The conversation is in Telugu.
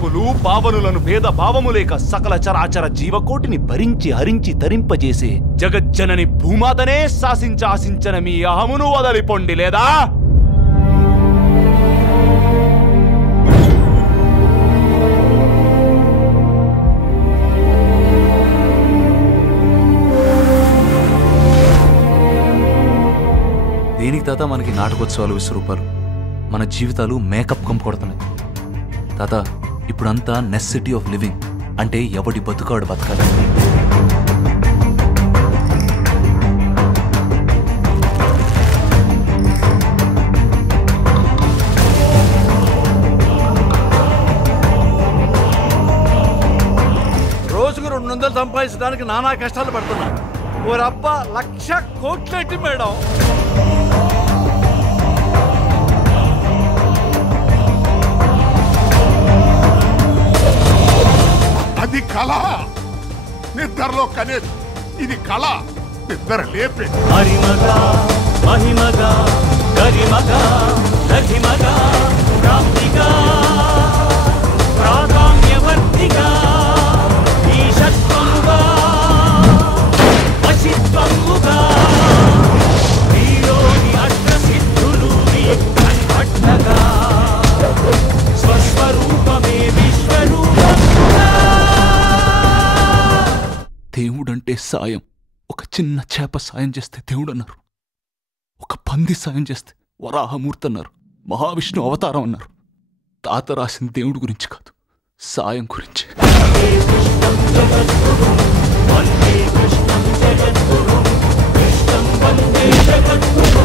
పాపులు పావనులను భేద భావము లేక సకల చరాచర జీవకోటిని భరించి హరించి తరింపజేసే జగజ్జనని భూమాతనే శాసించ ఆశించన మీ అహమును వదలిపొండి లేదా? దేనికి తాత మనకి నాటకోత్సవాలు విశ్వరూపాలు? మన జీవితాలు మేకప్ కంపు కొడుతున్నాయి తాత. ఇప్పుడంతా నెసెసిటీ ఆఫ్ లివింగ్, అంటే ఎవడి బతుకాడు బతకాలి. రోజుకు 200 సంపాదించడానికి నానా కష్టాలు పడుతున్నా. ఓరబ్బా 1,00,000 కోట్లేంటి మేడం? అది కళ, నిద్రలో కనేది. ఇది కళ, నిద్ర లేపే. హరిమగా మహిమగా గరిమగా రహిమగా ప్రాప్తిగా ప్రాకామ్యవర్తిగా ఈశత్వముగా వశిత్వముగా వీరోని అష్టసిద్ధులు కన్పట్టగా స్వస్వరూపమే విశ్వరూపముగా. దేవుడంటే సాయం. ఒక చిన్న చేప సాయం చేస్తే దేవుడు అన్నారు, ఒక పంది సాయం చేస్తే వరాహమూర్తి అన్నారు, మహావిష్ణు అవతారం అన్నారు. తాత రాసిన దేవుడి గురించి కాదు, సాయం గురించి. వందే కృష్ణం జగద్గురు కృష్ణం వందే జగద్గురు